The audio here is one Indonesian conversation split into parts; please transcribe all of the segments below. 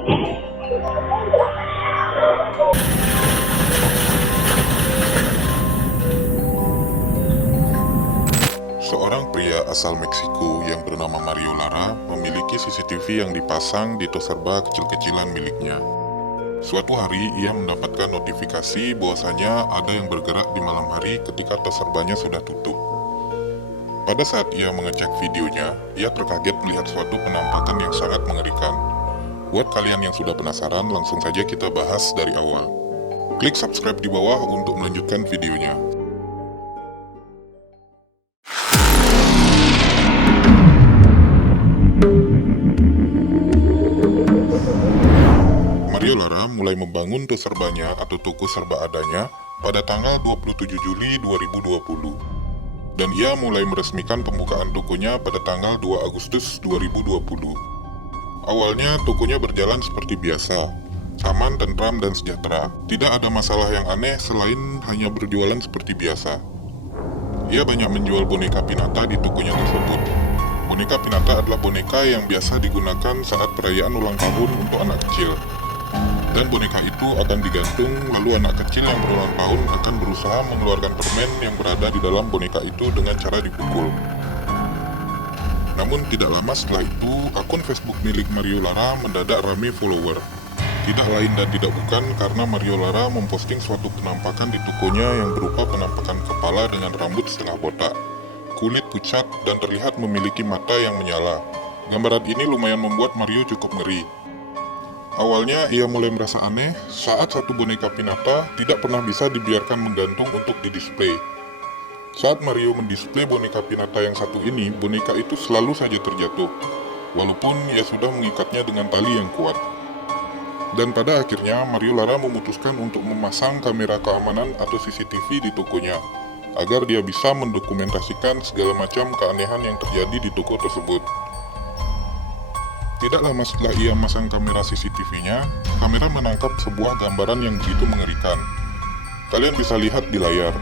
Seorang pria asal Meksiko yang bernama Mario Lara memiliki CCTV yang dipasang di toserba kecil-kecilan miliknya. Suatu hari ia mendapatkan notifikasi bahwasanya ada yang bergerak di malam hari ketika toserbanya sudah tutup. Pada saat ia mengecek videonya, ia terkaget melihat suatu penampakan yang sangat mengerikan. Buat kalian yang sudah penasaran, langsung saja kita bahas dari awal. Klik subscribe di bawah untuk melanjutkan videonya. Mario Lara mulai membangun toserbanya atau toko serba adanya pada tanggal 27 Juli 2020. Dan ia mulai meresmikan pembukaan tokonya pada tanggal 2 Agustus 2020. Awalnya tokonya berjalan seperti biasa, aman, tentram, dan sejahtera. Tidak ada masalah yang aneh selain hanya berjualan seperti biasa. Ia banyak menjual boneka Pinata di tokonya tersebut. Boneka Pinata adalah boneka yang biasa digunakan saat perayaan ulang tahun untuk anak kecil. Dan boneka itu akan digantung, lalu anak kecil yang berulang tahun akan berusaha mengeluarkan permen yang berada di dalam boneka itu dengan cara dipukul. Namun tidak lama setelah itu, akun Facebook milik Mario Lara mendadak ramai follower. Tidak lain dan tidak bukan karena Mario Lara memposting suatu penampakan di tokonya yang berupa penampakan kepala dengan rambut setengah botak, kulit pucat, dan terlihat memiliki mata yang menyala. Gambaran ini lumayan membuat Mario cukup ngeri. Awalnya ia mulai merasa aneh saat satu boneka Pinata tidak pernah bisa dibiarkan menggantung untuk didisplay. Saat Mario mendisplay boneka Pinata yang satu ini, boneka itu selalu saja terjatuh, walaupun ia sudah mengikatnya dengan tali yang kuat. Dan pada akhirnya Mario Lara memutuskan untuk memasang kamera keamanan atau CCTV di tokonya, agar dia bisa mendokumentasikan segala macam keanehan yang terjadi di toko tersebut. Tidak lama setelah ia masang kamera CCTV-nya, kamera menangkap sebuah gambaran yang begitu mengerikan. Kalian bisa lihat di layar.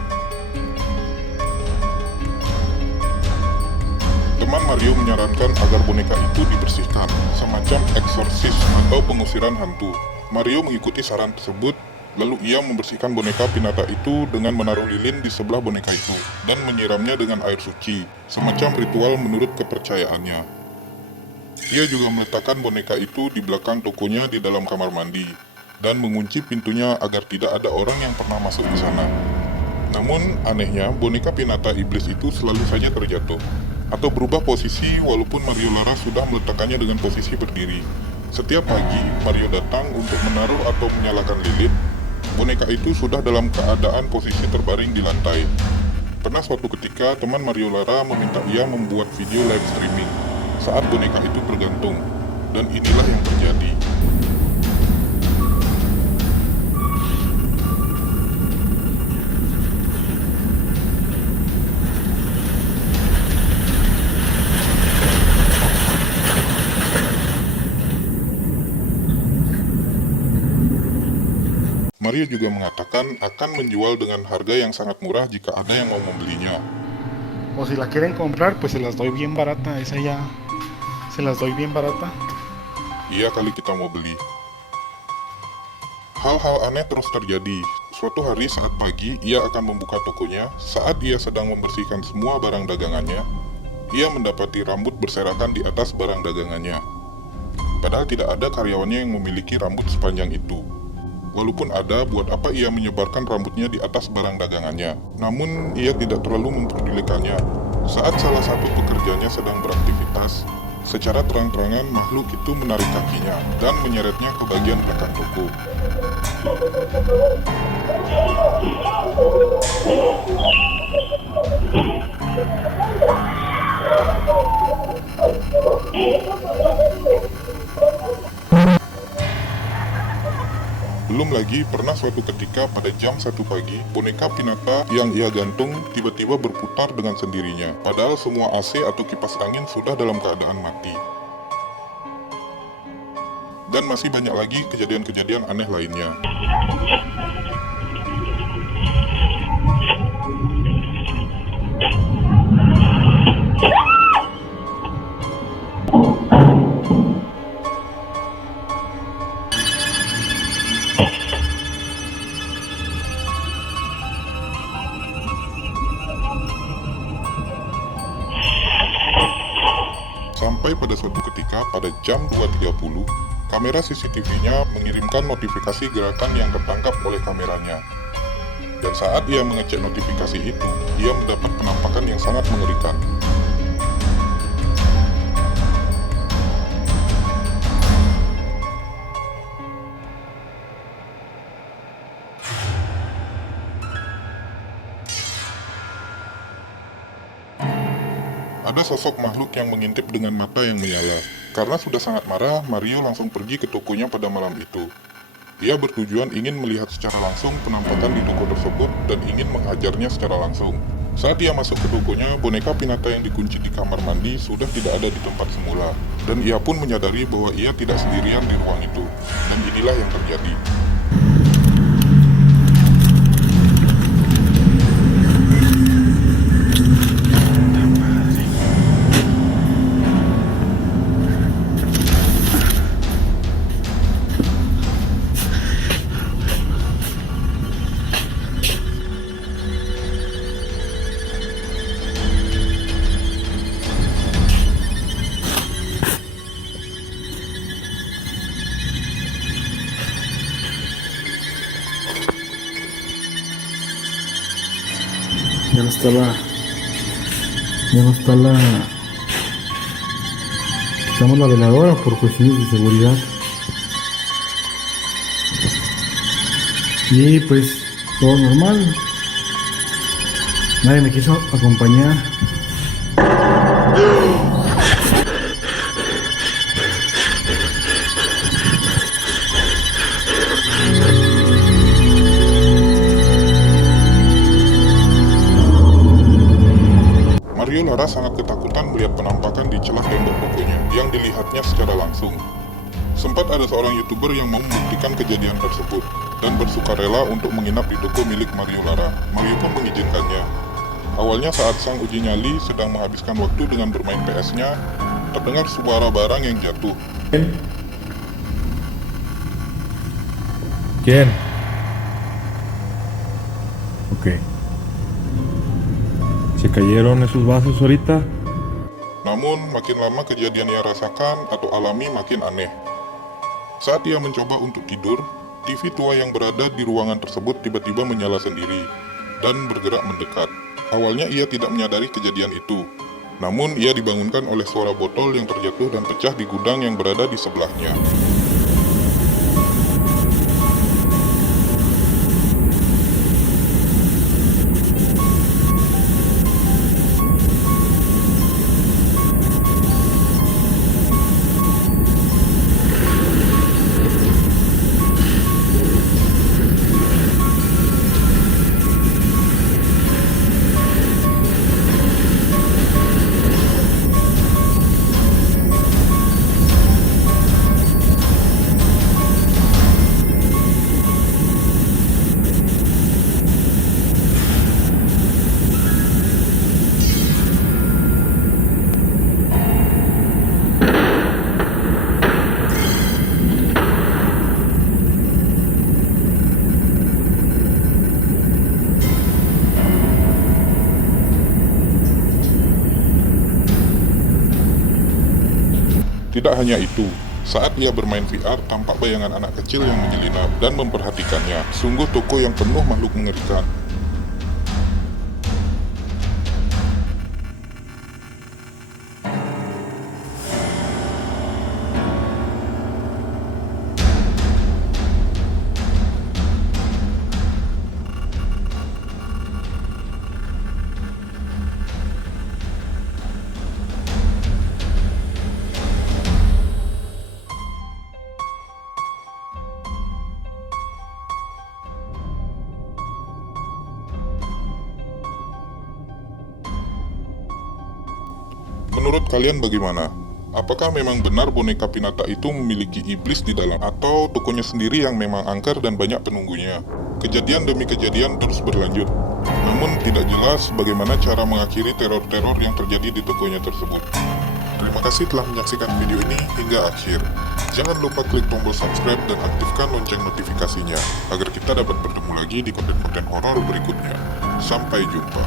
Teman Mario menyarankan agar boneka itu dibersihkan, semacam eksorsis atau pengusiran hantu. Mario mengikuti saran tersebut, lalu ia membersihkan boneka Pinata itu dengan menaruh lilin di sebelah boneka itu, dan menyiramnya dengan air suci, semacam ritual menurut kepercayaannya. Ia juga meletakkan boneka itu di belakang tokonya di dalam kamar mandi dan mengunci pintunya agar tidak ada orang yang pernah masuk di sana. Namun anehnya boneka Pinata iblis itu selalu saja terjatuh atau berubah posisi walaupun Mario Lara sudah meletakkannya dengan posisi berdiri. Setiap pagi Mario datang untuk menaruh atau menyalakan lilin, boneka itu sudah dalam keadaan posisi terbaring di lantai. Pernah suatu ketika teman Mario Lara meminta ia membuat video live streaming saat boneka itu bergantung, dan inilah yang terjadi. Mario juga mengatakan akan menjual dengan harga yang sangat murah jika ada yang mau membelinya. O si la quieren comprar, pues se las doy bien barata. Esa ya se las doy bien barata. Iya kali kita mau beli. Hal-hal aneh terus terjadi. Suatu hari saat pagi, ia akan membuka tokonya. Saat ia sedang membersihkan semua barang dagangannya, ia mendapati rambut berserakan di atas barang dagangannya. Padahal tidak ada karyawannya yang memiliki rambut sepanjang itu. Walaupun ada, buat apa ia menyebarkan rambutnya di atas barang dagangannya? Namun, ia tidak terlalu memperdulikannya. Saat salah satu pekerjanya sedang beraktivitas, secara terang-terangan makhluk itu menarik kakinya dan menyeretnya ke bagian belakang toko. Belum lagi, pernah suatu ketika pada jam 1 pagi, boneka Pinata yang ia gantung tiba-tiba berputar dengan sendirinya. Padahal semua AC atau kipas angin sudah dalam keadaan mati. Dan masih banyak lagi kejadian-kejadian aneh lainnya. Sampai pada suatu ketika pada jam 2.30, kamera CCTV-nya mengirimkan notifikasi gerakan yang tertangkap oleh kameranya. Dan saat ia mengecek notifikasi itu, ia mendapat penampakan yang sangat mengerikan. Ada sosok makhluk yang mengintip dengan mata yang menyala. Karena sudah sangat marah, Mario langsung pergi ke tokonya pada malam itu. Ia bertujuan ingin melihat secara langsung penampakan di toko tersebut dan ingin menghajarnya secara langsung. Saat ia masuk ke tokonya, boneka Pinata yang dikunci di kamar mandi sudah tidak ada di tempat semula. Dan ia pun menyadari bahwa ia tidak sendirian di ruang itu. Dan inilah yang terjadi. Ya no está la, quitamos la veladora por cuestiones de seguridad. Y pues todo normal. Nadie me quiso acompañar. Mario Lara sangat ketakutan melihat penampakan di celah tembok tokonya yang dilihatnya secara langsung. Sempat ada seorang YouTuber yang mau membuktikan kejadian tersebut dan bersukarela untuk menginap di toko milik Mario Lara. Mario pun mengizinkannya. Awalnya saat sang uji nyali sedang menghabiskan waktu dengan bermain PS-nya, terdengar suara barang yang jatuh. ¿Quién? Ok. ¿Se cayeron esos vasos ahorita? Namun, makin lama kejadian ia rasakan atau alami makin aneh. Saat ia mencoba untuk tidur, TV tua yang berada di ruangan tersebut tiba-tiba menyala sendiri dan bergerak mendekat. Awalnya ia tidak menyadari kejadian itu. Namun, ia dibangunkan oleh suara botol yang terjatuh dan pecah di gudang yang berada di sebelahnya. Tidak hanya itu, saat ia bermain VR, tampak bayangan anak kecil yang menyelinap dan memperhatikannya. Sungguh toko yang penuh makhluk mengerikan. Menurut kalian bagaimana? Apakah memang benar boneka Pinata itu memiliki iblis di dalam, atau tokonya sendiri yang memang angker dan banyak penunggunya? Kejadian demi kejadian terus berlanjut, namun tidak jelas bagaimana cara mengakhiri teror-teror yang terjadi di tokonya tersebut. Terima kasih telah menyaksikan video ini hingga akhir. Jangan lupa klik tombol subscribe dan aktifkan lonceng notifikasinya, agar kita dapat bertemu lagi di konten-konten horor berikutnya. Sampai jumpa.